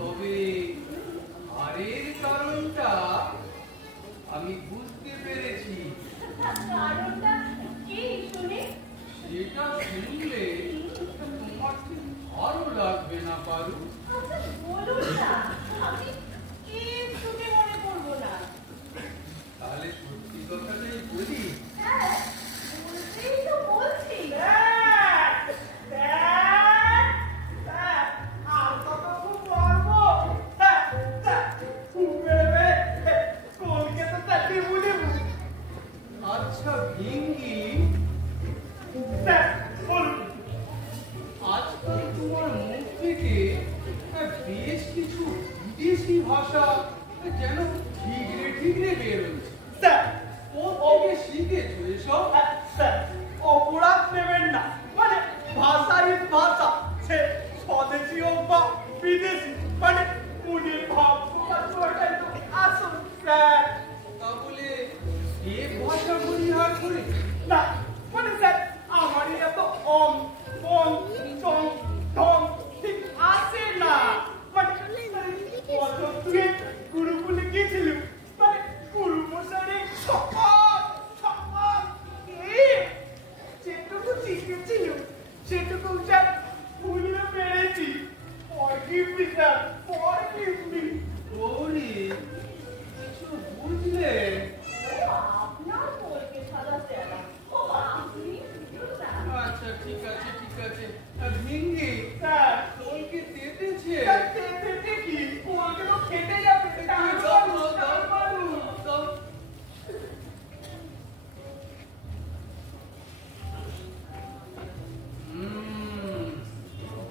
তবে হারের কারণটা আমি বুঝতে পেরেছি। কারণটা কি শুনি? সেটা শুনলে তোমার ঠিক ভালো লাগবে না পারু। আচ্ছা বলুন না, আমি কিছুতে মনে করবো না। তাহলে সত্যি কথাটাই বলি। হ্যাঁ, বলতেই তো বলছি। আচ্ছা ভিঙ্গি, আজকাল তোমার মুখ থেকে বেশ কিছু বিদেশি ভাষা যেন ঠিকরে ঠিকরে বেরোচ্ছে। ওকে শিখেছো এসব? অপরাধ নেবেন না, মানে ভাষাই ভাষা, সে স্বদেশি হোক বা বিদেশি, মানে মনের ভাব প্রকাশ করাটাই তো আসল স্যার। তাহলে এ ভাষা পরিহার করে না মানে স্যার, আমারই এত অম বম চম ঢং ঠিক আসে না। মানে বছর দুয়ে গুরুকুলে গিয়েছিলাম, মানে গুরু মশাই সকাল সকাল যেটুকু শিখেছিল সেটুকু স্যার ভুলে পেরেছি। Forgive sir, forgive. গৌরী কিছু বুঝলে? আপনার বইকে সাদা চেহারা, ও আপনি বুঝুন না। আচ্ছা ঠিক আছে ঠিক আছে। ভিঙ্গি স্যার ওকে তেতেছে। তেতে কি ওকে তো খেতে যাবে, দাও, দাও, দাও, দাও।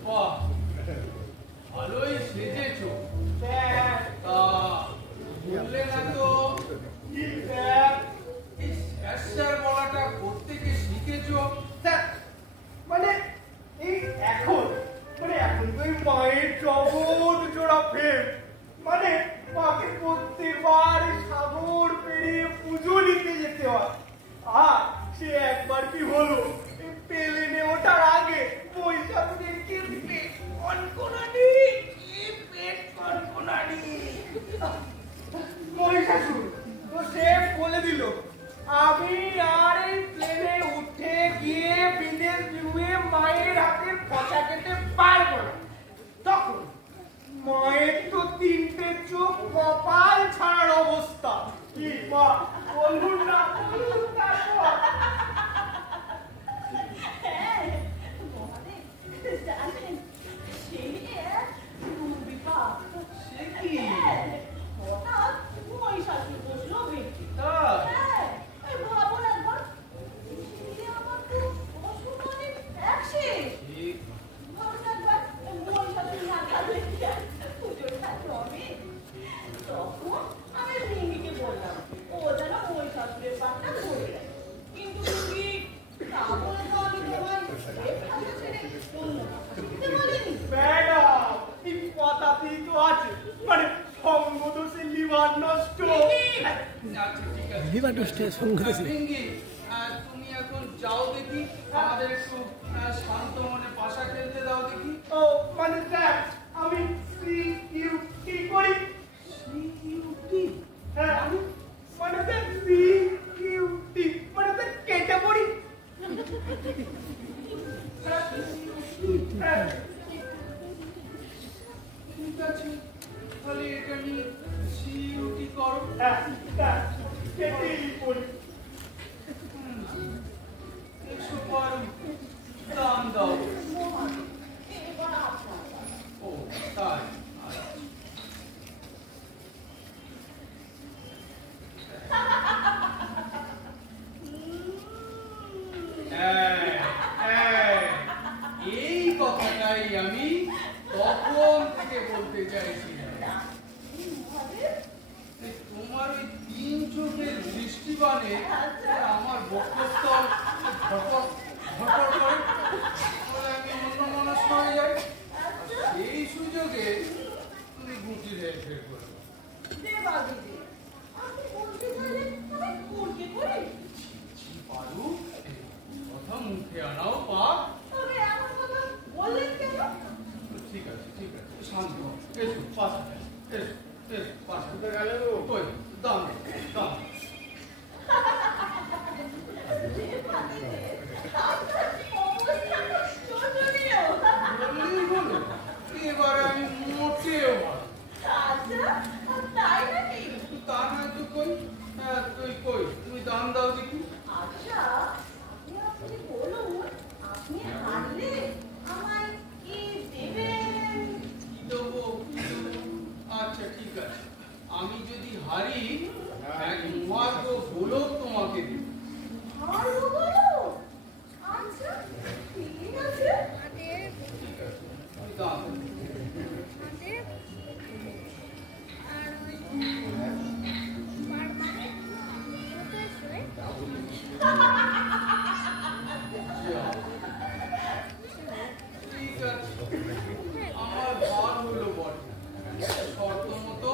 বাহ, ভালোই সেজেছো। তা বললে না তো কি স্যার? এই স্যার বলাটা কোত্থেকে শিখেছো? স্যার মানে এই এখন তো এই মায়ের জগৎ জোড়া প্রেম, মানে মাকে প্রত্যেকবার সাগর পেরিয়ে পুজো নিতে যেতে হয়। আর সে একবার কি হলো, এই প্লেনে ওঠার আগে বৈশাখের কি পেট কনকনানি, কি পেট কনকনানি। মহিষাসুর তো সে বলে দিল, আমি আর এই প্লেনে উঠে গিয়ে বিদেশ বিহুয়ে মায়ের হাতের পচা খেতে পারবো না। তখন মায়ের তো তিনটে চোখ কপাল ছাড়ার অবস্থা। কি মা বলুন না, বলুন তারপর। হ্যাঁ, মহাদেব জানেন, সে এক দুর্বিপাক। সে কি? হঠাৎ মহিষাসুর বসলো ভেটে। তা হ্যাঁ, এই ভাবুন একবার, সে আমার তো অসুখ অনেক একশেষ। ঠিক। ভাবুন একবার, মহিষাসুর না থাকলে কি আর পুজোটা জমে? তখন আমি ভিঙ্গিকে বললাম, ও যেন মহিষাসুরের পাটটা ধরে দেয়। কিন্তু ভিঙ্গি তা বলে তো আমি তোমায় এ ভাষা ছেড়ে অন্য ভাষা শিখতে বলিনি। ম্যাডাম এই কথাতেই তো আছে, মানে সঙ্গ দোষে লিভার নষ্ট। আচ্ছা ঠিক আছে। লিভার নষ্টের সঙ্গ দোষে। ভিঙ্গি, তুমি এখন যাও দেখি, আমাদের একটু শান্ত মনে পাশা খেলতে দাও দেখি। ও মানে স্যার আমি কি করি? সিকিউরিটি? হ্যাঁ মানে স্যার সিকিউরিটি মানে স্যার কেটে পড়ি। হ্যাঁ ঠিক আছে, তাহলে এটা নিয়ে সিকিউরিটি করো। হ্যাঁ স্যার কেটেই পড়ি। একশো পারো, দাম দাও। মহাদেব, এবার আপনার পালা। ও তাই, আচ্ছা। এই কথাটাই আমি তখন থেকে বলতে চাইছিলাম। তোমার ওই তিন চোখের দৃষ্টিবাণে আমার বক্ষস্থল ঘটর ঘটর করে, বলে আমি অন্যমনস্ক হয়ে যাই। এই সুযোগে তুমি গুটি রেল ফের করো। দেবাদিদি, আপনি বলতে চাইলে আমি কোনকে করি? পারু, কথা মুখে আনাও পাপ। তবে এমন কথা বললেন কেন? ঠিক আছে, শান্ত হও। এসো, পাশে এস এস পাশে কোথায় গেলে কই দাম দাম এবারে আমি মোটেও তা না তো কই তুই কই তুমি দাম দাও দেখি আচ্ছা আপনি বলুন আপনি হারলে আমায় কি দেবেন? কি দেবো আচ্ছা ঠিক আছে আমি যদি হারি এক মহার্ঘ গোলক তোমাকে দিই ভালো বলো। আচ্ছা ঠিক আছে ঠিক আছে তুমি দাম দাও। ঠিক আছে আমার ভার হলো বটে শর্ত মতো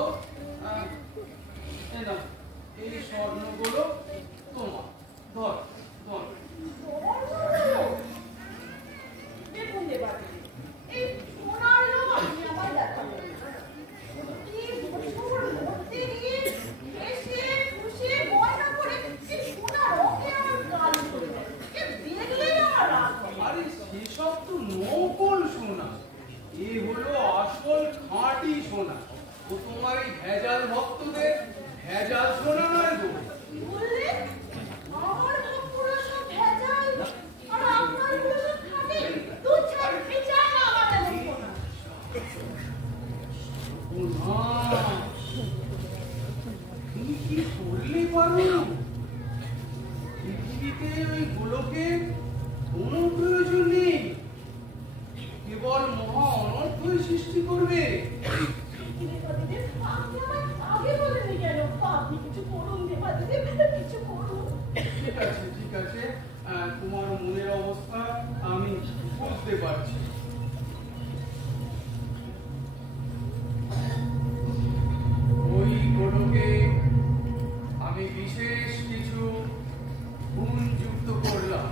এই স্বর্ণগুলো তোমার ধর ধর দেখুন দেবাদি এই সোনার লোক আপনি আমার দেখাবেন কি বছর মধ্যে নিয়ে এসে খুশি গয়না করে এই সোনার রঙে আমার গাল ধরে দেয় দেখলেই আমার রাগ হয়। আরে সেসব তো নকল সোনা এ হলো আসল খাঁটি সোনা ও তোমার এই ভেজাল ভক্তদের ভেজাল সোনা নয় গো বললে আমার ভক্তরা সব ভেজাল আর আপনার গুলো সব খাঁটি দুধ ছাড় বিচার না আমার এমন সোনা। ও না তুমি কি করলে পারো পৃথিবীতে ওই গোলকের কোনো প্রয়োজন নেই কেবল মহা অনর্থই সৃষ্টি করবে আপনি আমার আগে বলেননি কেন? আপনি কিছু করুন দেবাদিদেব, কিছু করুন। ঠিক আছে তোমার মনের অবস্থা আমি বুঝতে পারছি ওই গোলকে আমি বিশেষ কিছু গুণ যুক্ত করলাম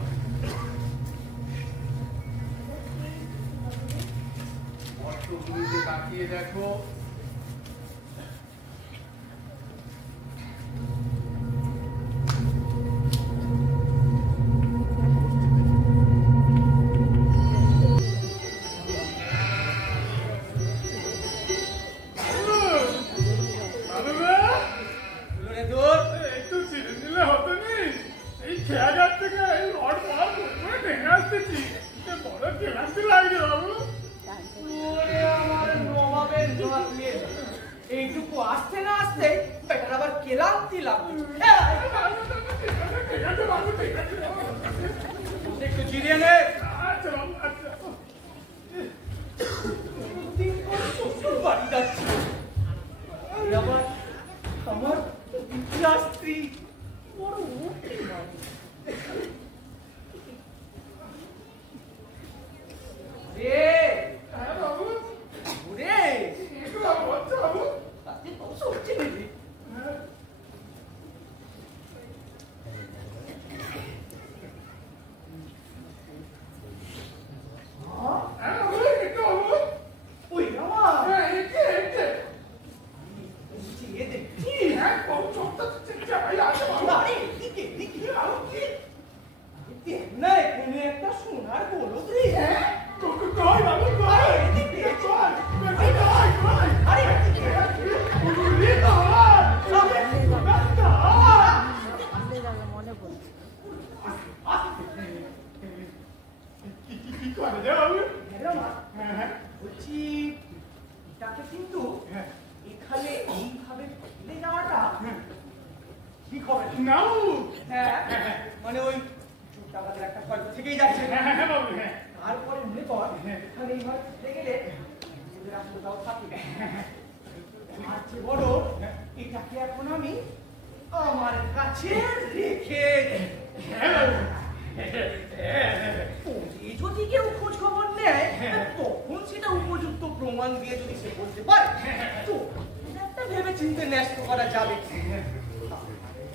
অর্থগুলিতে তাকিয়ে দেখো একটু চিনে নিলে হতো নি এই খেয়াঘাট থেকে এই রড পাওয়ার করে ভেঙে আসতেছি বড় ক্লান্তি লাগছে বাবু ওরে আমার নবাবের জোয়াতলে এইটুকু আসতে না আসতে বেটার আবার কেলান্তি লাগছে ঠিক আছে বাবু ঠিক আছে একটু জিরিয়ে নে আচ্ছা বাবু আচ্ছা দিন পর শ্বশুর বাড়ি যাচ্ছি আবার আমার ইতিহাস স্ত্রী বড় মুক্তি মানুষ রে হ্যাঁ বাবু রে একটু বাবু আচ্ছা বাবু আজকে তো সত্যি নেই হ্যাঁ হ্যাঁ বাবু একটু বাবু ওই আমার হ্যাঁ একটু জিরিয়ে দেখছি হ্যাঁ বাবু চোখটা চিন্তা ভাই আছে বাবু আরে এদিকে এদিকে বাবু কি দেখ না এখানে একটা সোনার গোলক রে কই বাবু কই এদিকে কই কই কই আরে উড়ি তো মনে পড়ছে কি করে দে বাবু হ্যাঁ বলছি এটাকে কিন্তু এখানে এইভাবে ফেলে যাওয়াটা ঠিক হবে না। নাও হ্যাঁ মানে ওই আমাদের একটা গল্প থেকেই যাচ্ছে হ্যাঁ বাবু হ্যাঁ তারপরে মনে কর এখানে এইভাবে ফেলে গেলে ওদের আর কোথাও থাকে আর যে বড় এটাকে এখন আমি আমার কাছে রেখে পরে যদি কেউ খোঁজ খবর নেয় তখন সেটা উপযুক্ত প্রমাণ দিয়ে যদি সে বলতে পারে তো একটা ভেবে চিন্তে ন্যস্ত করা যাবে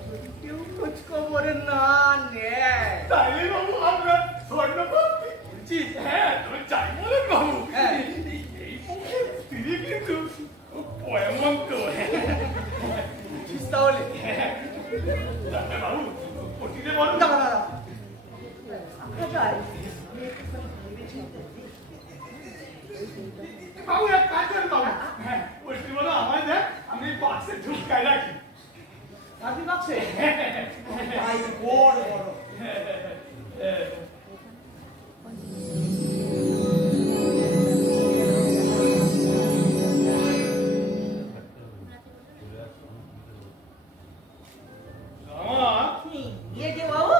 যদি কেউ খোঁজ খবর না নেয় তাইলে বাবু আমরা স্বর্ণপতি বলছি হ্যাঁ তুমি চাই বলেন বাবু হ্যাঁ। এই পক্ষে তিনি কিন্তু এমন তো তাহলে ডাক্তার বাবু ওটিতে বলুন দাঁড়া দাঁড়া আমরা যাই বাবু এক কাজ করেন বাবু হ্যাঁ ওটি বলো আমায় দেখ আমি বাক্সে ঢুকাই রাখি আপনি বাক্সে ভাই বড় বড় ये जो बाबू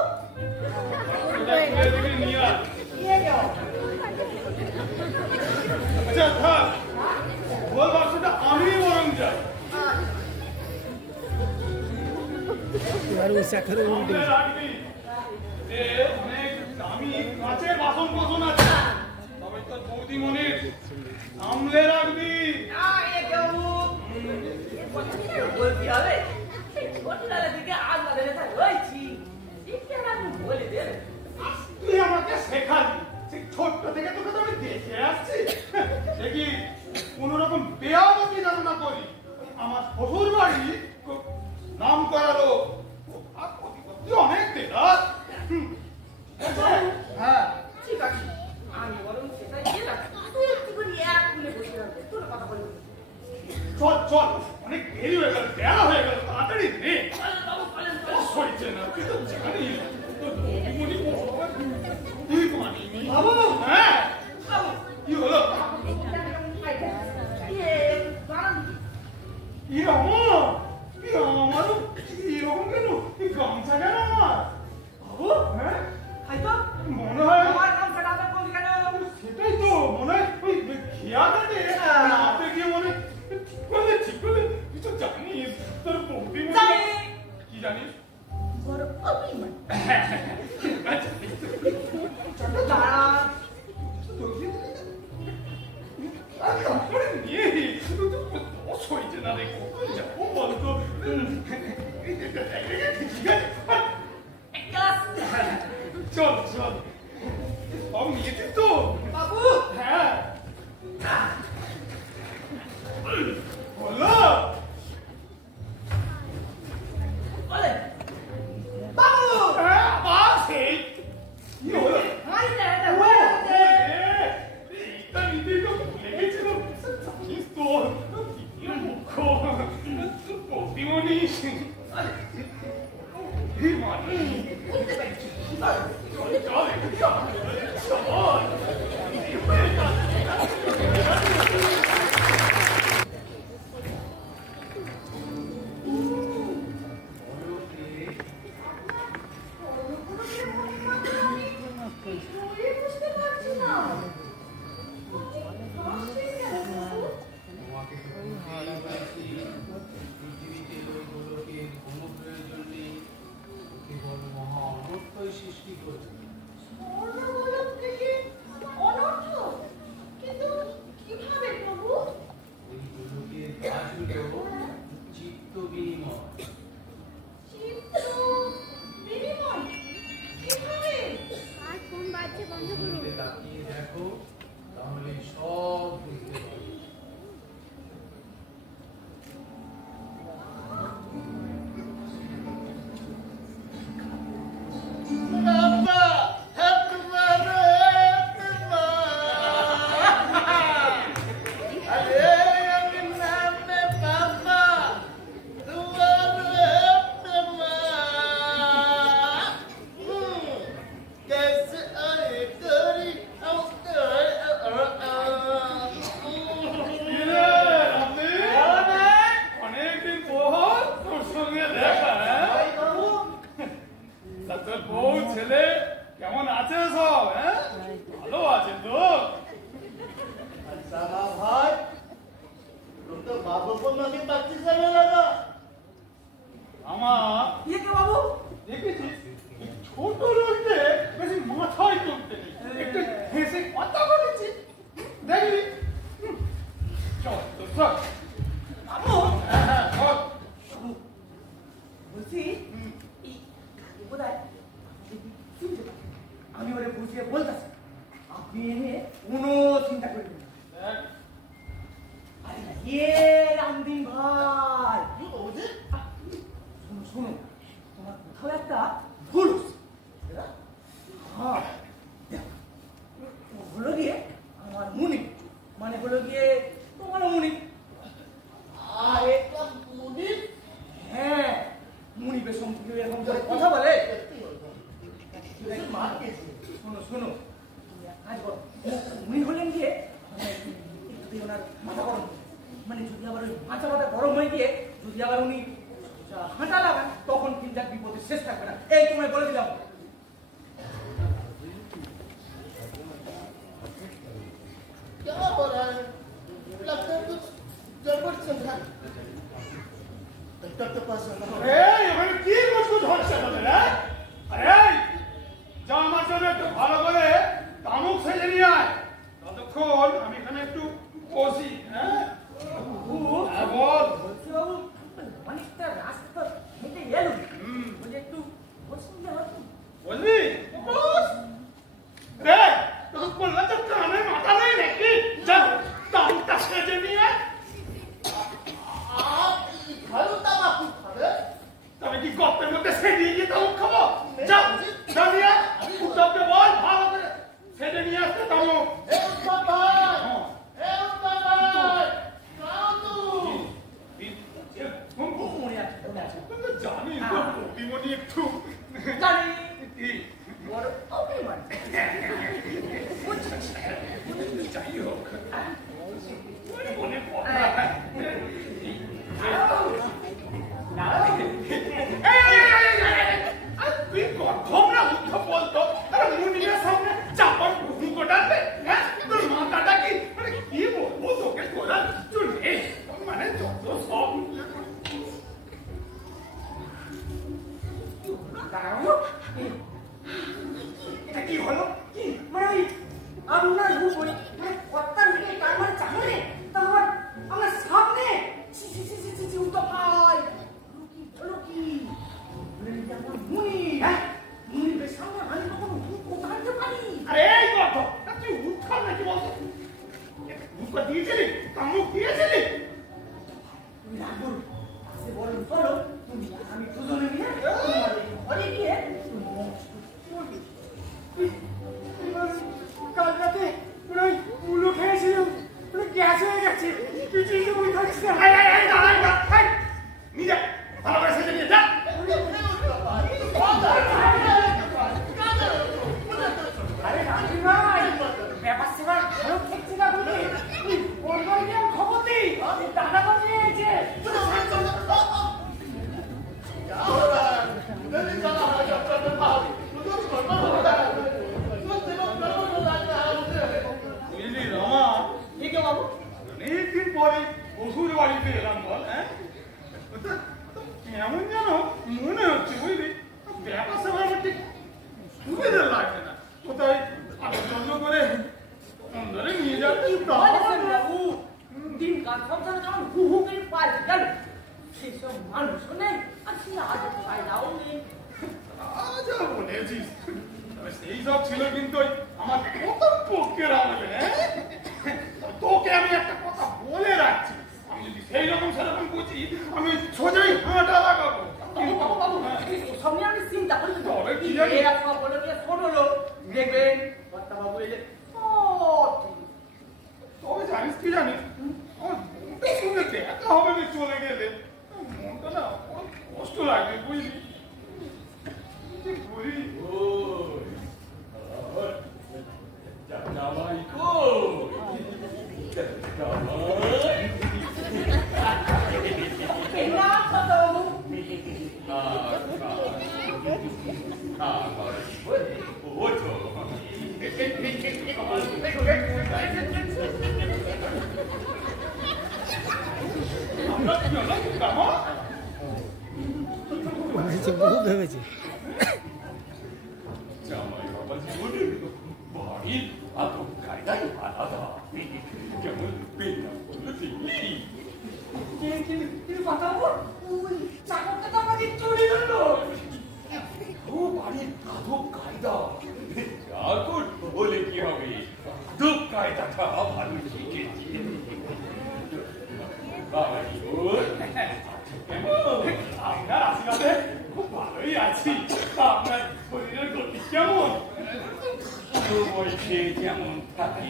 ये जो আচ্ছা থাক বল বাক্সটা আমি বরং যাই সামনে রাখবি এ অনেক দামি কাঁচের বাসন কোসন আছে তবে তোর বৌদিমণির সামলে রাখবি ये जो बोलती है ছোটবেলা থেকে আজ বাজারে রয়েছি বলে দেবে তুই আমাকে শেখালি সেই ছোট্ট থেকে তোকে তো আমি দেখে আসছি দেখি কোন রকম বেয়াদবি যেন না করি আমার শ্বশুর বাড়ি নাম করালো আর প্রতিপত্তি অনেক দেখাস হ্যাঁ ঠিক আছে আমি বরং সেটা গিয়ে না তুই একটু করে এক খুলে বসে থাকবে তোর কথা বলবি চল চল অনেক দেরি হয়ে গেল বেলা হয়ে গেল তাড়াতাড়ি নে সইছে না তুই তো জানিস তোর বৌদিমণি তুই পানি বাবু হ্যাঁ বাবু কি হলো এরকম কেন গামছা কেন আমার বাবু হ্যাঁ খাইতো মনে হয় আমার নাম কাটা কোন কেন সেটাই তো মনে হয় ওই খেয়া থাকে রাতে গিয়ে মনে ঠিক করে তুই তো জানিস তোর বৌদি জানি কি জানিস বড় অভিমান দাঁড়া সইছে না দেখো যাবো বলতো চল চল সব নিয়েছিস তো বাবু হ্যাঁ বলো বলে বাবু হ্যাঁ আবার সেই কি হলো হাই না এটা ও, হয়ে গেছে এইটা নিতেই তো ভুলে গেছিলাম জানিস তো কি মুখ প্রতিমণি এই মানে সৃষ্টি করেছে এই গোলকের কাজ হলো চিত্ত বিনিময় মনে তাকিয়ে দেখো তাহলে সব বুঝতে পারবে অনেকদিন পর তোর সঙ্গে দেখা তোর বউ ছেলে কেমন আছে সব হ্যাঁ ভালো আছে তো भाई तुम तो बाबू को मगे पक्षी चलने लगा আমার ये क्या बाबू দেখেছিস এই ছোট লোককে বেশি মাথায় তুলতে নেই একটু হেসে কথা বলেছি দেখলি চল তো চল বাবু হ্যাঁ চল বলছি এই বোধহয় আমি ওরে বুঝিয়ে বলতেছি আপনি এনে কোনো চিন্তা করবেন না দেখ अरे ये रामदेव যদি আবার ওই মাথা গরম হয়ে গিয়ে যদি আবার উনি হাঁটা লাগান তখন কিন্তু এক বিপদের শেষ থাকবে না, এই তোমায় বলে দিলাম। क्या हो रहा है? लगता है कुछ गड़बड़ चल रहा है। डॉक्टर के पास जाना होगा। এখানে কি মুশকিল হচ্ছে তোদের? আরে যা আমার জন্য একটু ভালো করে তামুক সেজে নিয়ে আয়, ততক্ষণ আমি এখানে একটু বসি। হ্যাঁ বল। বলছি বাবু, অনেকটা রাস্তা হেঁটে এলো, বলে একটু বসুন না। বলবি বস। দেখ তোকে বললাম তো কানে মাথা নেই নাকি? যা তামুকটা সেজে নিয়ে আয়। आप खाओ तमाकू खावे? তবে কি গপ্পের মধ্যে সেজে গিয়ে তামুক খাবো? যা যা নিয়ে আয়। উত্তরকে বল ভালো করে সেজে নিয়ে আসতে তামুক। ए उसका भाई, ए उसका भाई, कहाँ तू? মনে আছে, মনে আছে। জানি তো প্রতিমণি একটু জানি, কি বড় অভিমান। যাই হোক মনে তুই কখন না উঠে বলতো মুনিয়া সামনে চাপার ঘুমকোটাতে। হ্যাঁ তোর মাথাটা কি মানে কি বলবো তোকে, তোরা কিছু নেই মানে যত সব এটা কি হলো? কি মানে ওই আপনার উপরে মানে কর্তার মুখে তার মানে চামড়ে তারপর আমার সামনে ছি ছি ছি ছি ছি উল্টো ভাই কি বলো কি আমার মুনি, হ্যাঁ মুনির সামনে আমি কখনো কোথাতে পারি? আরে এই কথা তুই উঠা নাকি বলতো? মুখটা দিয়েছিলি, কামুক দিয়েছিলি? তুমি রাখুন সে বলো চলো তুমি আমি দুজনে মিলে তোমার এই ঘরে গিয়ে তুমি কাল রাতে ওই মুলো খেয়েছিলাম, গ্যাস হয়ে গেছে, কিছুই তো বুঝতে পারছি না। নিজে ভালো করে সেজে নিয়ে যা। আরে রাখি ভাই ব্যাপার সেবার ভালো খেয়েছি না বুঝলি, ফোন করে দিয়ে খবর দিই দাদা বাবু এসেছে। क्या हो रहा है? नहीं जाना है डॉक्टर के पास। तुझे गड़बड़ हो रहा है। तुझे गड़बड़ हो रहा है मुझे। বুঝলি রামা, ঠিক আছে বাবু, অনেকদিন পরে ওষুধ বাড়িতে এলাম বল। হ্যাঁ কেমন যেন মনে হচ্ছে বুঝলি, ব্যাপার সেবার আমার ঠিক সুবিধা লাগছে না। কোথায় আলোচনা করে ধরে নিয়ে যাচ্ছি বলেছেন বাবু দিন কাল সংসারে যেমন হু হু করে পাল্টে গেল, সেসব মানুষও নেই আর সে আজ ফায়দাও নেই। যা বলেছিস, তবে সেই সব ছিল কিন্তু ওই আমার প্রথম পক্ষের আমলে। তোকে আমি একটা কথা বলে রাখছি, আমি যদি সেই রকম সেরকম বুঝি আমি সোজাই হাঁটা লাগাবো। বাবু বাবু বাবু ওসব নিয়ে আমি চিন্তা করি না। তবে কি জানি? এরা সব বলে দিয়ে ছোট লোক দেখবেন কর্তা বাবু এলে সব ঠিক। তবে জানিস কি জানিস, আমার মনটা শুনে দেখা হবে না চলে গেলে, মনটা না অনেক কষ্ট লাগবে বুঝলি। কি বলি না কর্তা বাবু ভেবেছে, বহু ভেবেছে। জামাই বাবা জীবনে বাড়ির আতঙ্ক কায়দায় আলাদা, যেমন পেতাম বলে দেখলি। কিন্তু কর্তা বাবু ওই চাকরটা তো আমাকে চলে গেল। ও বাড়ির আদব কায়দা, চাকর বলে কি হবে, আদব কায়দাটা ভালো শিখেছি। বাবা জীবন আপনার আশীর্বাদে খুব ভালোই আছি। আপনার শরীরের গতি কেমন? বয়সে যেমন থাকে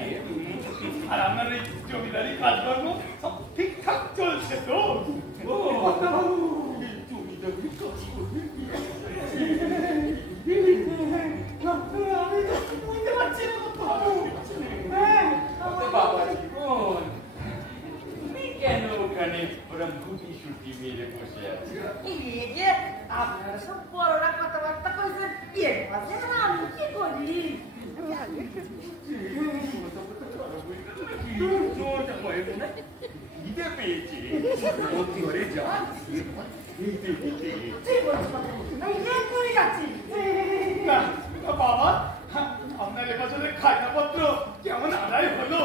আর আপনার এই জমিদারি কাজকর্ম সব ঠিকঠাক চলছে তো? ও তুমি তো আমি বুঝতে পারছি না তো। বাবা জীবন তুমি কেন ওখানে ওখানে ওরা গুটি সুটি মেরে বসে আছে। এই যে আপনারা সব বড়রা কথাবার্তা কইছেন, এর মাঝে আমি কি করি? খিদে পেয়েছে, ওর ঘরে যা খেতে খেতে। ঠিক বলছো, আমি এক্ষুনি যাচ্ছি। না না বাবা, আপনার এবছরের খাজনাপত্র কেমন আদায় হলো?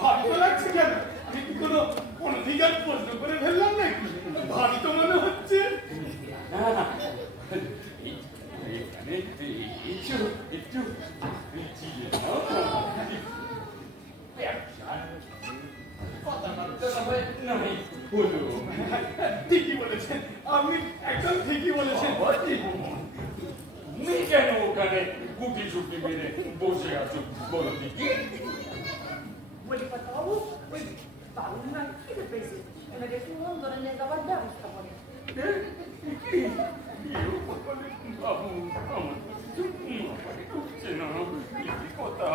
ভাবি তো লাগছে কেন? আমি কি কোনো অনধিকার প্রশ্ন করে ফেললাম নাকি? ভাবি তো মনে হচ্ছে। না না, এখানে একটু একটু চিয়ে নাও না। ব্যবসার কথাবার্তা নয় হলো। ঠিকই বলেছেন, আপনি একদম ঠিকই বলেছেন। তুমি কেন ওখানে গুটি সুটি মেরে বসে আছো বলো দেখি? বলি কথা বাবু, ওই বাবুর না খিদে পেয়েছে, ওনাকে ফোন ধরে নিয়ে যাওয়ার ব্যবস্থা করে। বাবু আমার তো কিছু মাথায় ঢুকছে না। কি কথা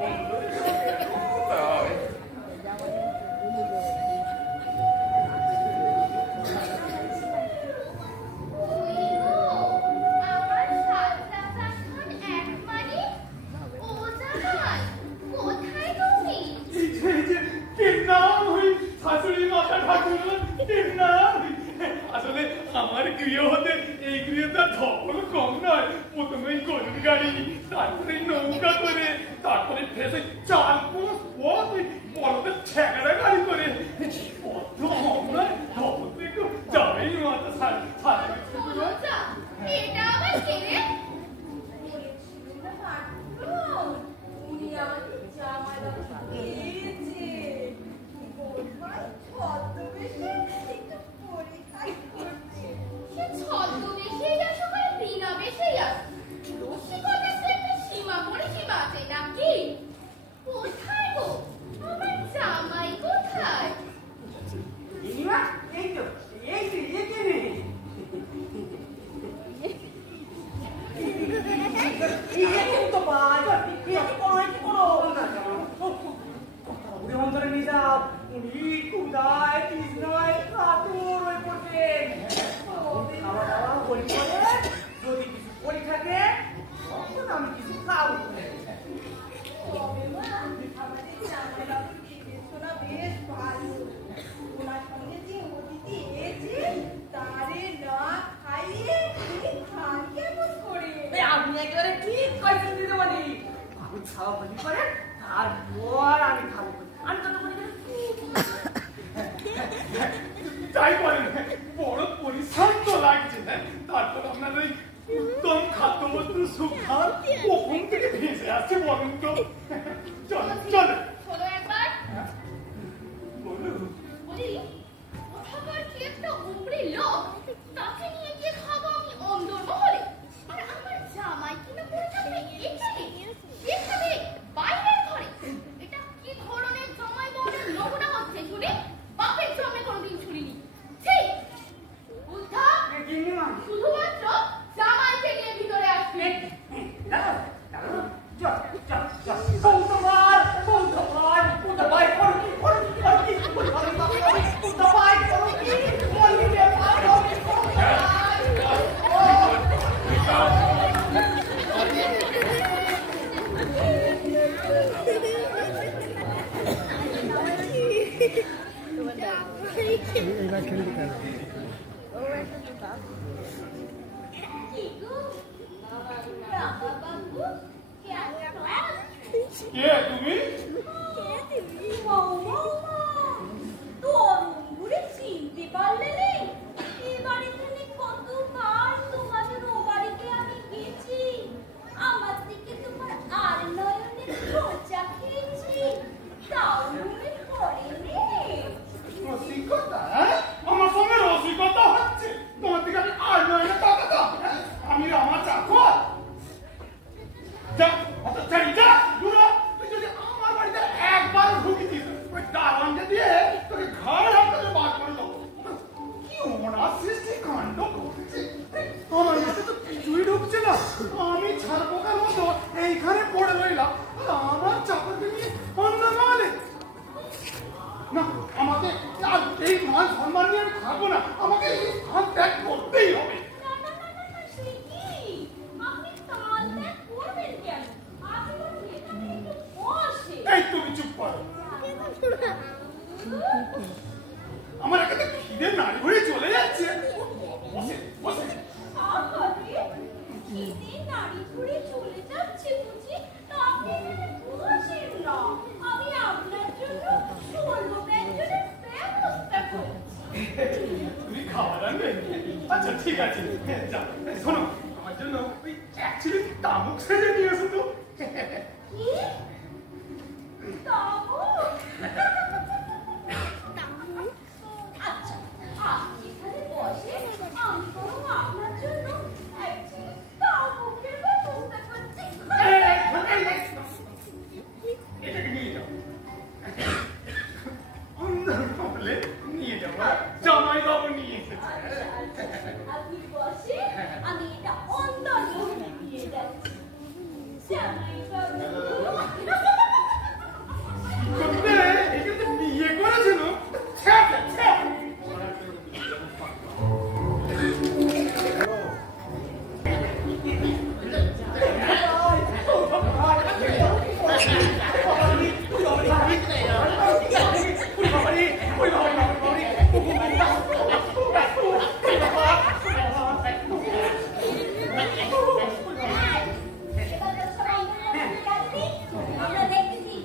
বন্ধ কোথায়? আসলে আমার গৃহ হতে এই গৃহটা ধকল কম নয়। প্রথমে গরুর গাড়ি, তারপরে নৌকা করে, তারপরে ফেসে 4-5 পথ বড়দের ঠেকাটা গাড়ি করে পথ কম নয়। ধকল তো একটু যাবেই মাথা সারি এটা আবার কে রে? উনি আমাকে জামাই দিয়েছে। বোধহয় ছদ্মবেশে একটু পরীক্ষাই করছে। সে ছদ্মবেশে যা সবাই বিনা বেশেই আসে। রসিকতার তো একটা সীমা পরিসীমা আছে নাকি? কোথায় গো আমার জামাই কোথায়? এই তো এই যে এখানে এই তো ভাই, কি করো উনি অন্তরে নিয়ে যাও। উনি কুদায় কৃষ্ণায় কাতুর হয়ে পড়ছেন। খাওয়া দাওয়া বলি করে যদি কিছু পরি থাকে তখন আমি কিছু খাবো। তবে মা, আমাদের জামাইবাবুর বিবেচনা বেশ ভালো। ওনার সঙ্গে যে অতিথি এসেছে তারে না খাইয়ে তিনি খান কেমন করে? আপনি একেবারে ঠিক কয়েছেন দিদিমণি। আমি খাওয়া বলি করে তারপর আমি খাবো। আমি তো তাই বলেন, বড় পরিশ্রম তো লাগছে। তারপর আপনার ওই উত্তম খাদ্যবস্ত্র সুখান কখন থেকে ভেসে আসছে বলুন তো? চলো চলো শোনো একবার, বলো বলি কোথাকার কি একটা উপরি লোক, তাকে নিয়ে গিয়ে খাবো আমি অন্দর মহলে। আর আমার জামাই কিনা পড়ে থাকবে এখানে এখানে বাইরের ঘরে। এটা কি ধরনের জামাই বউয়ের নমুনা হচ্ছে শুনি? বাপের জন্মে কোনোদিন শুনিনি। ঠিক বুদ্ধা শুধুমাত্র জামাইকে নিয়ে ভিতরে আসবে। কে তুমি? চিনতে পারলে নেই? এ বাড়িতে কতবার তোমাদের ও বাড়িতে আমি গেছি। আমার দিকে তোমার আর নয়নের খোঁচা খেয়েছি, তাও মনে পড়েনি। রসিকতা? আমার সঙ্গে রসিকতা হচ্ছে? তোমার দিকে আমি আর নয় না তাকাতাম? আমি আমার আমি ছাড়পোকার মতো এইখানে পড়ে রইলাম আমার চাকরকে নিয়ে অন্য নালে না আমাকে আর এই মান সম্মান নিয়ে আমি থাকবো না আমাকে এই স্থান ত্যাগ করতেই হবে এই তুমি চুপ করো আমার এখানে খিদে নাড়ি হয়ে চলে যাচ্ছে বসে বসে তুমি খাবার আনবে আচ্ছা ঠিক আছে যাও শোনো আমার জন্য ওই অ্যাকচুয়ালি তামুক সেজে নিয়ে এসো তো আচ্ছা আপনি এখানে বসে আমি বরং আপনার জন্য তাবুকের ব্যবস্থা করছি। এটাকে নিয়ে যাও অন্ধর কমলে নিয়ে যাবো জামাই বাবু নিয়ে এসেছে আপনি বসে আমি এটা অন্তর নিয়ে যাচ্ছি জামাই বাবু এখানে বিয়ে করেছিল আমরা দেখতেছি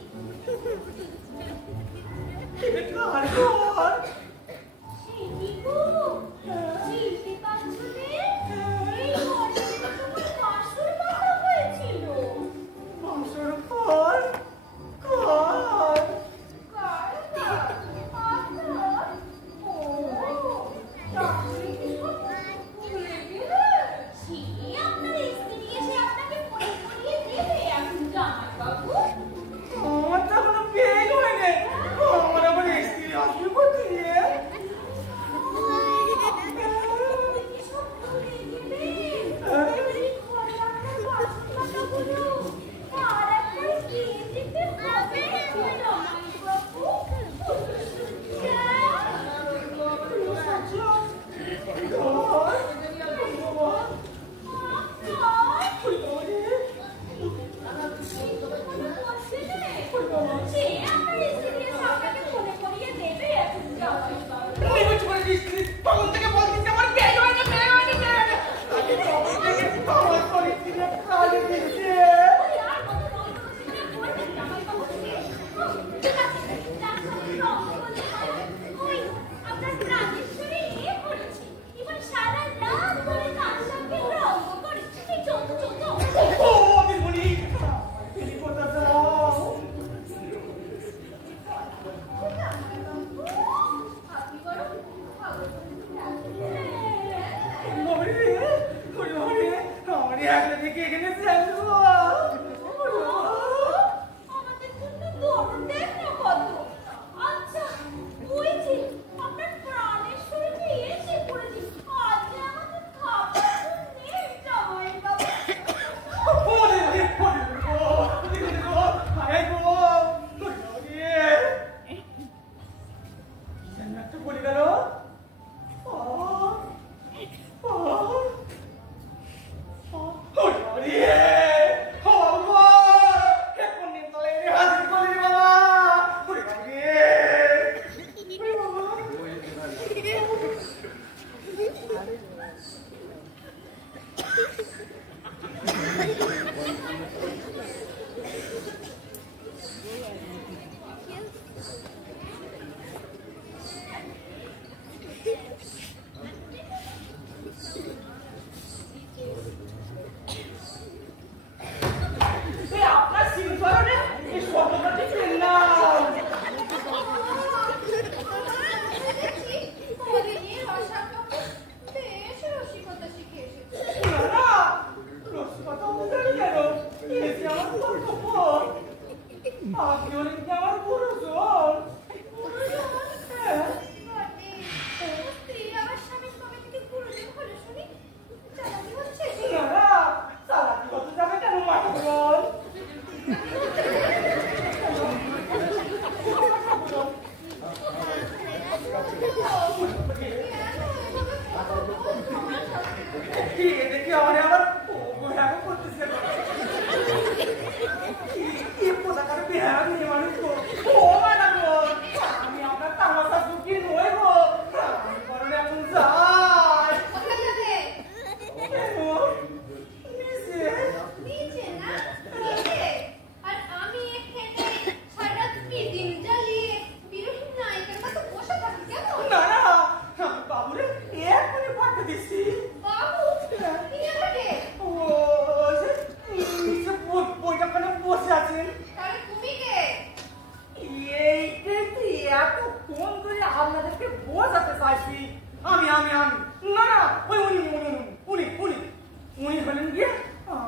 হলেন গিয়ে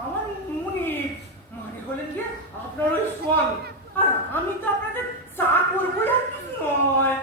আমার মুনির, মানে হলেন গিয়ে আপনার ওই স্বামী, আর আমি তো আপনাদের চাকর বলে আর কিছু নয়।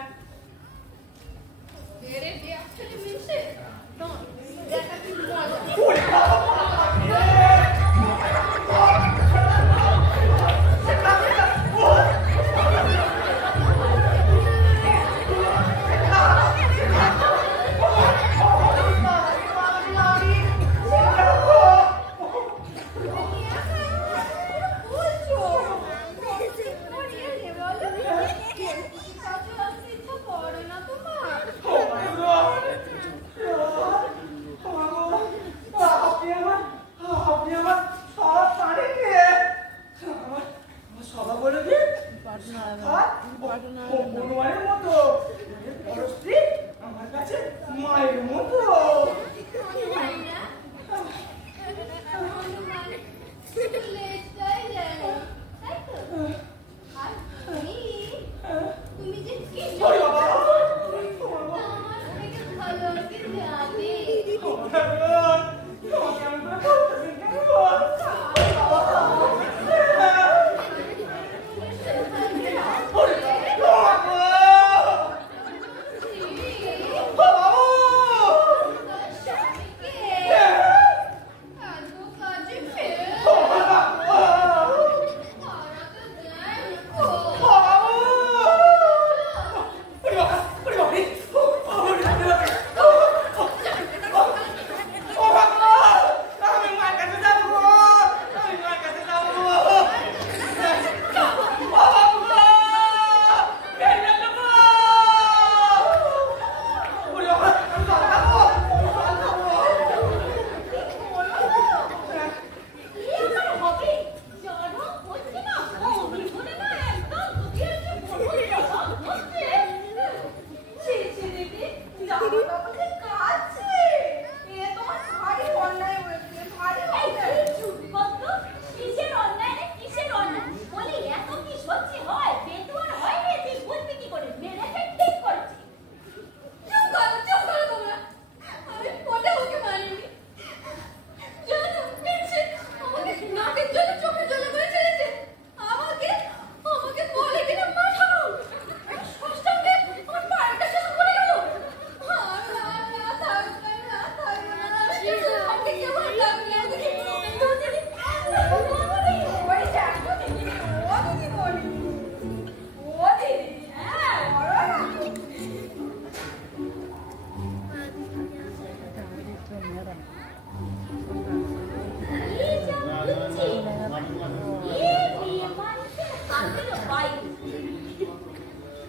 আমার কাছে মায়ের মতো। তুমি যে কি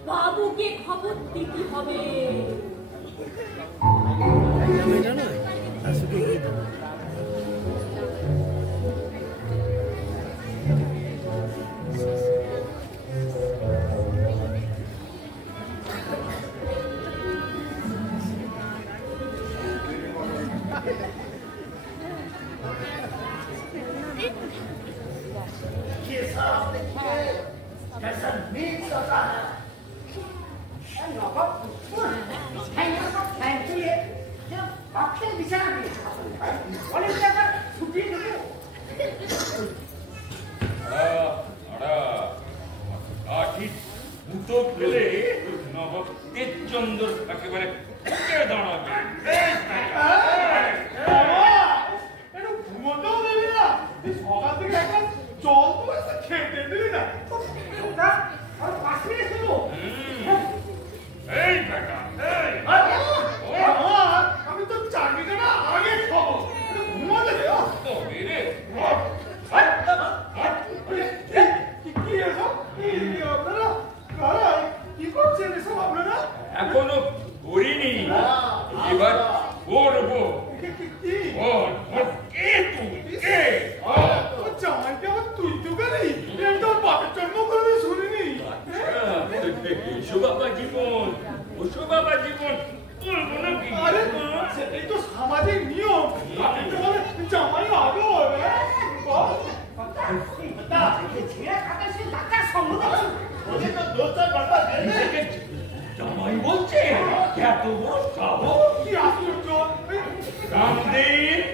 বাবুকে খবর দিতে হবে। রামদেব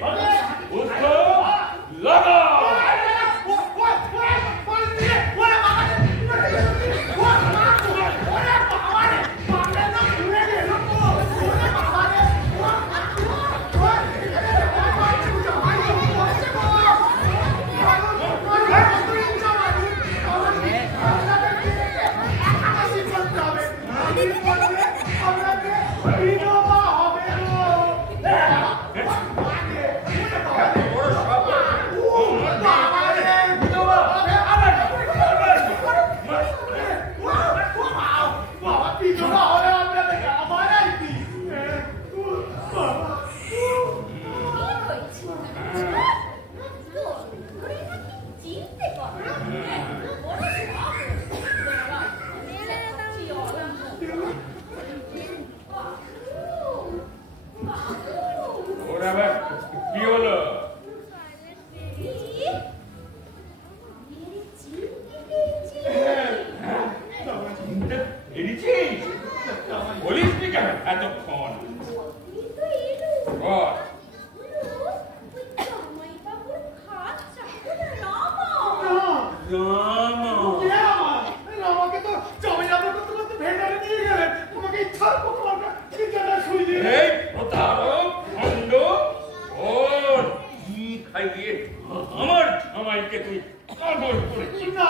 আমার জামাইকে তুই পাগল করেছিস না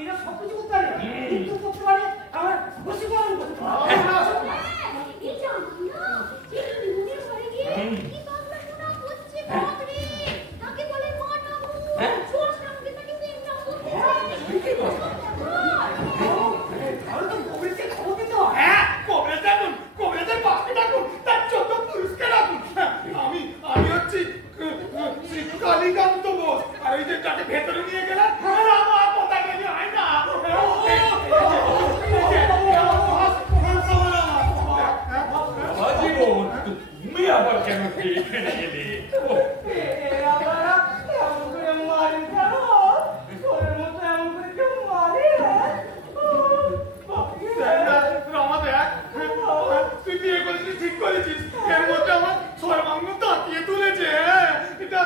এরা সব কিছু করতে পারে কিন্তু করতে পারে আমার বশীকরণ করতে পারে এই জানি না এই মনে পড়ে গিয়ে কি বাংলা শোনা হচ্ছে বাপরে তাকে বলে মানাবো জোর সঙ্গে তাকে পেন্না করতে তাহলে তো কবিরকে খবর দিতে হয় হ্যাঁ কবিরাজের বাসকে ডাকুন তার যত পুরুষকে ডাকুন আমি হচ্ছি শ্রী কালীকান্ত বোস আর ওই যে তাকে ভেতরে নিয়ে গেলাম আমার কথা গেলে হয় না জীবন তুমি আবার কেন এখানে গেলে ঠিক করেছিস এর মধ্যে আমার সর্বাঙ্গ তাকিয়ে তুলেছে এটা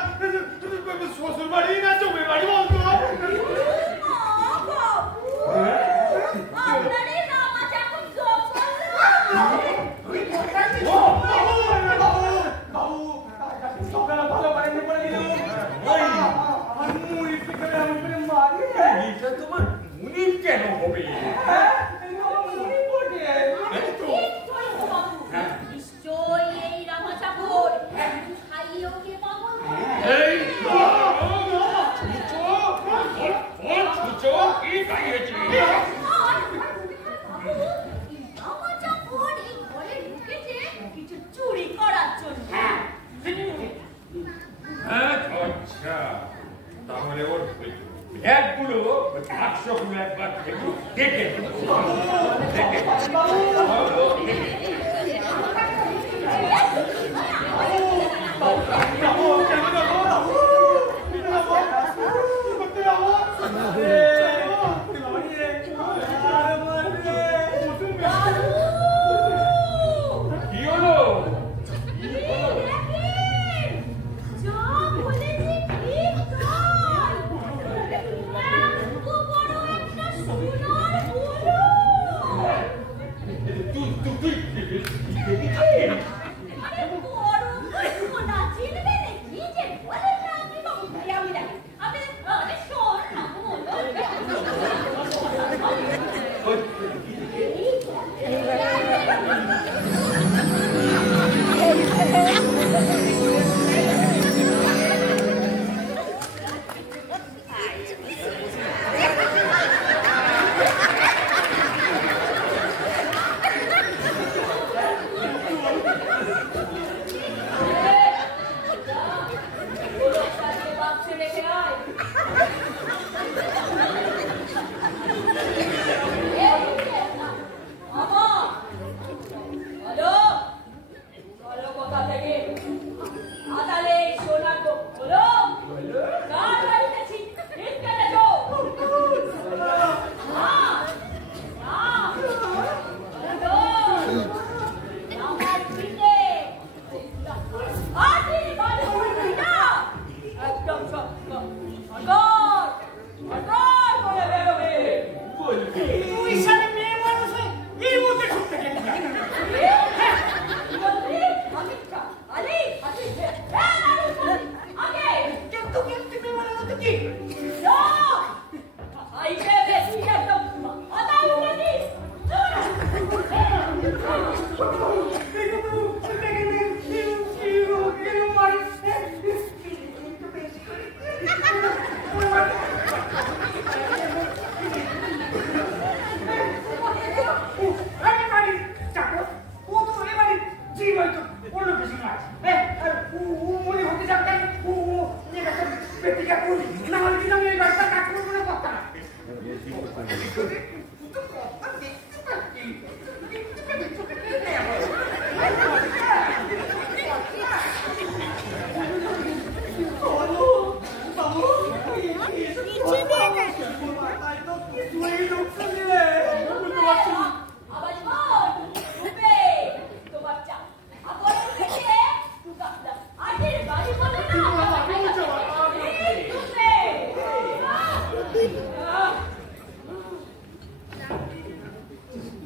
শ্বশুর বাড়ি না জমি বাড়ি বলতো তোমার মুনির কেন হবে নিশ্চয়ই এই রামা চাকর খাইয়ে ওকে পাগল এই কি খাইয়েছি রামা চাকর এই ঘরে ঢুকেছে কিছু চুরি করার জন্য আচ্ছা তাহলে ওর ব্যাগগুলো বাক্সগুলো একবার দেখে কি হলো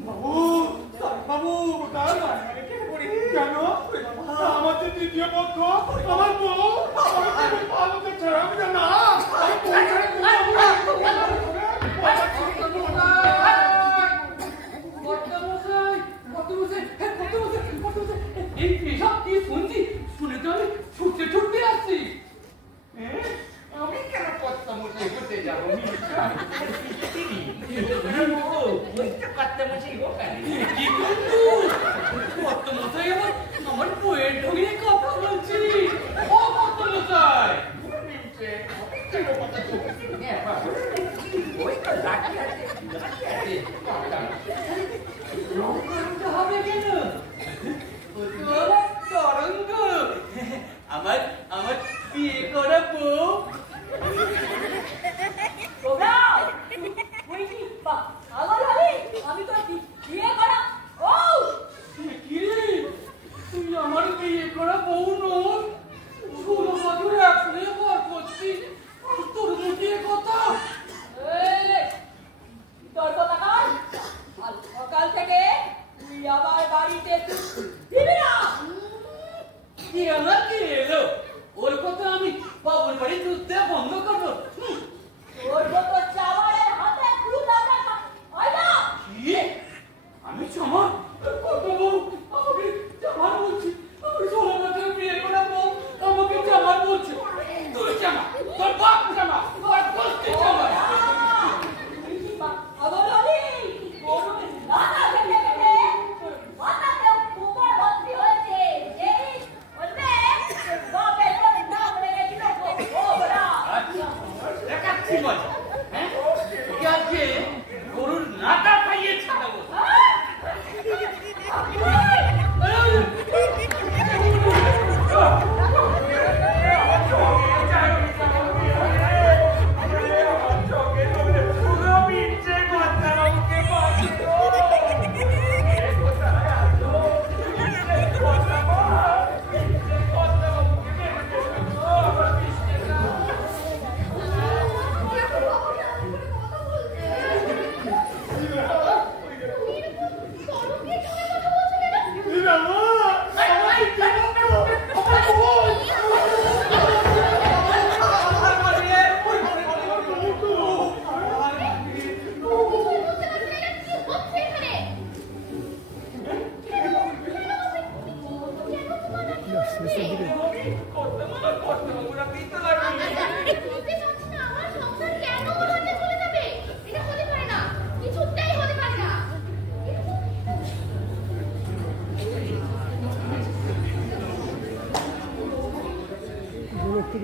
বাবু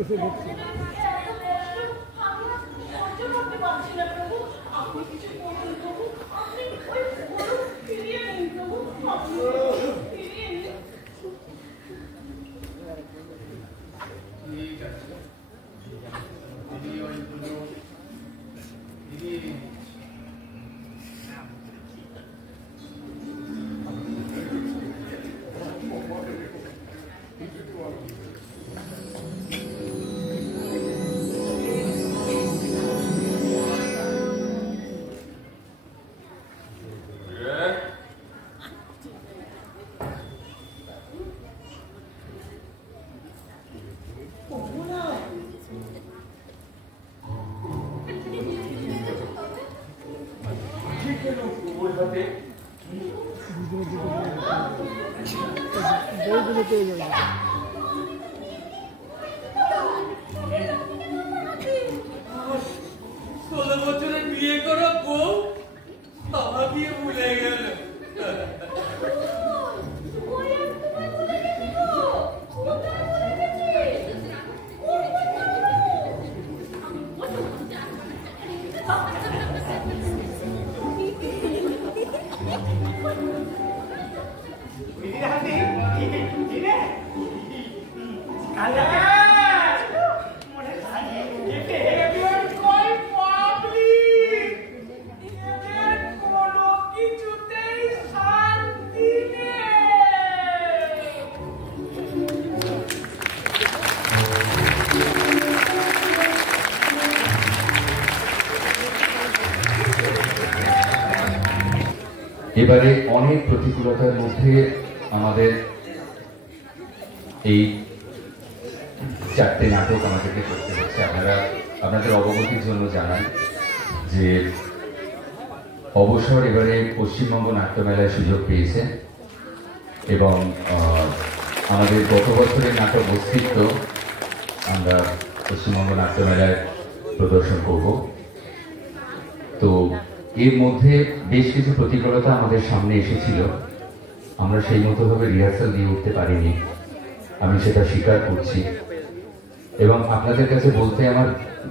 এসে দেখছি। ঠিক আছে দিদি, ওইগুলো দিদি বইগুলো পেয়ে যাবে। 16 বছরের বিয়ে করা বউ আমাকে ভুলে গেল। এবারে অনেক প্রতিকূলতার মধ্যে আমাদের এই 4টে নাটক আমাদেরকে করতে হচ্ছে। আপনাদের অবগতির জন্য জানাই যে অবসর এবারে পশ্চিমবঙ্গ নাট্যমেলায় সুযোগ পেয়েছে এবং আমাদের গত বছরের নাটক অস্তিত্ব আমরা পশ্চিমবঙ্গ নাট্যমেলায় প্রদর্শন করব। তো এর মধ্যে বেশ কিছু প্রতিকূলতা আমাদের সামনে এসেছিল, আমরা সেই মতোভাবে রিহার্সাল দিয়ে উঠতে পারিনি, আমি সেটা স্বীকার করছি। এবং আপনাদের কাছে বলতে আমার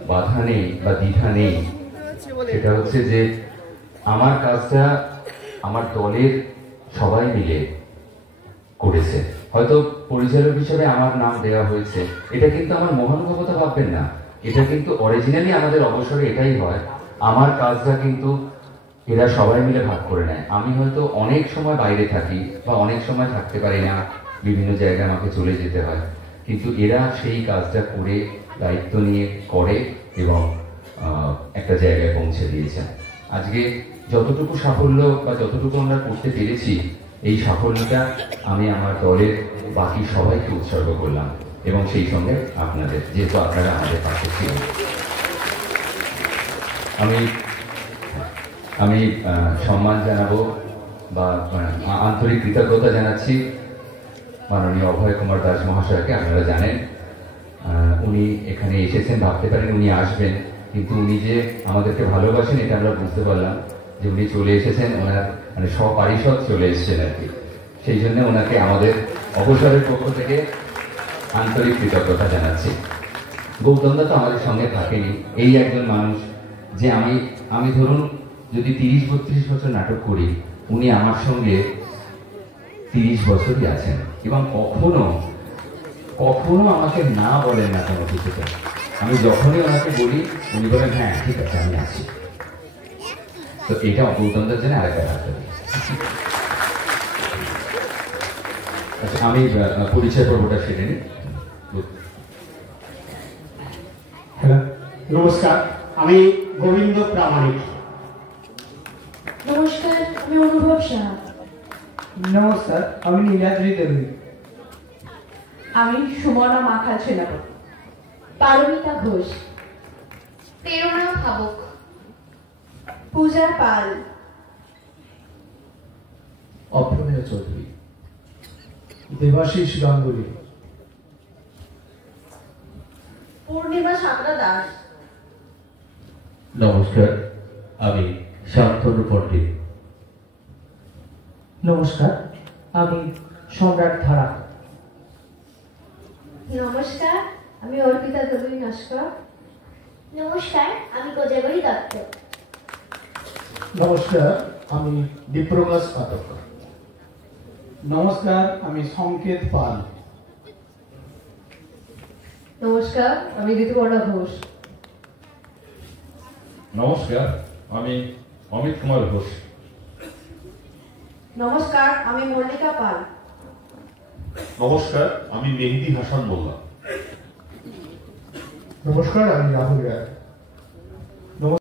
বাধা নেই বা দ্বিধা নেই, সেটা হচ্ছে যে আমার কাজটা আমার দলের সবাই মিলে করেছে। হয়তো পরিচালক হিসেবে আমার নাম দেওয়া হয়েছে, এটা কিন্তু আমার মহানুভবতা ভাববেন না, এটা কিন্তু অরিজিনালি আমাদের অবসরে এটাই হয়। আমার কাজটা কিন্তু এরা সবাই মিলে ভাগ করে নেয়। আমি হয়তো অনেক সময় বাইরে থাকি বা অনেক সময় থাকতে পারি না, বিভিন্ন জায়গায় আমাকে চলে যেতে হয়, কিন্তু এরা সেই কাজটা করে দায়িত্ব নিয়ে করে এবং একটা জায়গায় পৌঁছে দিয়েছে। আজকে যতটুকু সাফল্য বা যতটুকু আমরা করতে পেরেছি, এই সাফল্যটা আমি আমার দলের বাকি সবাইকে উৎসর্গ করলাম এবং সেই সঙ্গে আপনাদের, যেহেতু আপনারা আমাদের পাশে ছিলেন। আমি সম্মান জানাবো বা আন্তরিক কৃতজ্ঞতা জানাচ্ছি মাননীয় অভয় কুমার দাস মহাশয়কে। আপনারা জানেন উনি এখানে এসেছেন, ভাবতে পারেন উনি আসবেন, কিন্তু উনি যে আমাদেরকে ভালোবাসেন এটা আমরা বুঝতে পারলাম যে উনি চলে এসেছেন, ওনার মানে সপারিষদ চলে এসেছেন আর কি। সেই জন্য ওনাকে আমাদের অবসরের পক্ষ থেকে আন্তরিক কৃতজ্ঞতা জানাচ্ছি। গৌতম দা তো আমাদের সঙ্গে থাকেনি, এই একজন মানুষ যে আমি ধরুন যদি 30-32 বছর নাটক করি, উনি আমার সঙ্গে 30 বছরই আছেন এবং কখনো আমাকে না বলেন না কোনো কিছুতে। আমি যখনই ওনাকে বলি উনি বলেন হ্যাঁ ঠিক আছে আমি আছি। তো এটা গৌতমদার জন্য আরেকটা হাত। আচ্ছা, আমি পরিচয় পর্বটা সেরে নিই। হ্যালো, নমস্কার, আমি গোবিন্দ প্রামাণিক। নমস্কার, আমি অনুভব সাহা। নমস্কার, আমি নীলাদ্রি দেবী। আমি সুমনা মাখা সেনাপতি। পারমিতা ঘোষ। প্রেরণা ভাবক। পূজা পাল। অপ্রমেয় চৌধুরী। দেবাশিস গাঙ্গুলি। পূর্ণিমা সাঁতরা দাস। নমস্কার, আমি শান্তনু পণ্ডিত। নমস্কার, আমি সম্রাট ধারা। নমস্কার, আমি অর্পিতা দলুই নস্কর। নমস্কার, আমি কোজাগরী দত্ত। নমস্কার, আমি দীপ্রকাশ পাঠক। নমস্কার, আমি সংকেত পাল। নমস্কার, আমি ঋতুপর্ণা ঘোষ। নমস্কার, আমি অমিত কুমার ঘোষ। নমস্কার, আমি মল্লিকা পাল। নমস্কার, আমি মেহেদি হাসান মোল্লা। নমস্কার, আমি রাহুল রায়।